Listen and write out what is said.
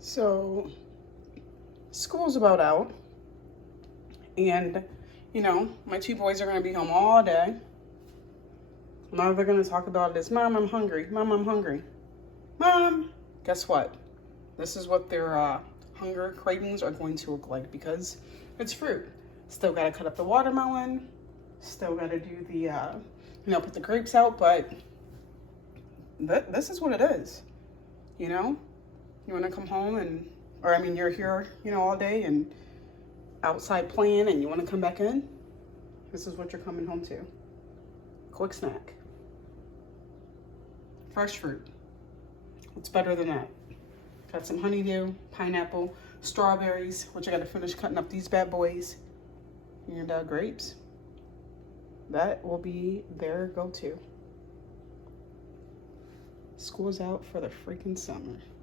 So, school's about out, and my two boys are going to be home all day. Now they're going to talk about this. Mom, I'm hungry. Mom, I'm hungry. Mom, guess what? This is what their hunger cravings are going to look like because it's fruit. Still got to cut up the watermelon. Still got to do put the grapes out, but this is what it is. You want to come home you're here, all day and outside playing and you want to come back in. This is what you're coming home to. Quick snack. Fresh fruit. What's better than that? Got some honeydew, pineapple, strawberries, which I got to finish cutting up these bad boys, and grapes. That will be their go-to. School's out for the freaking summer.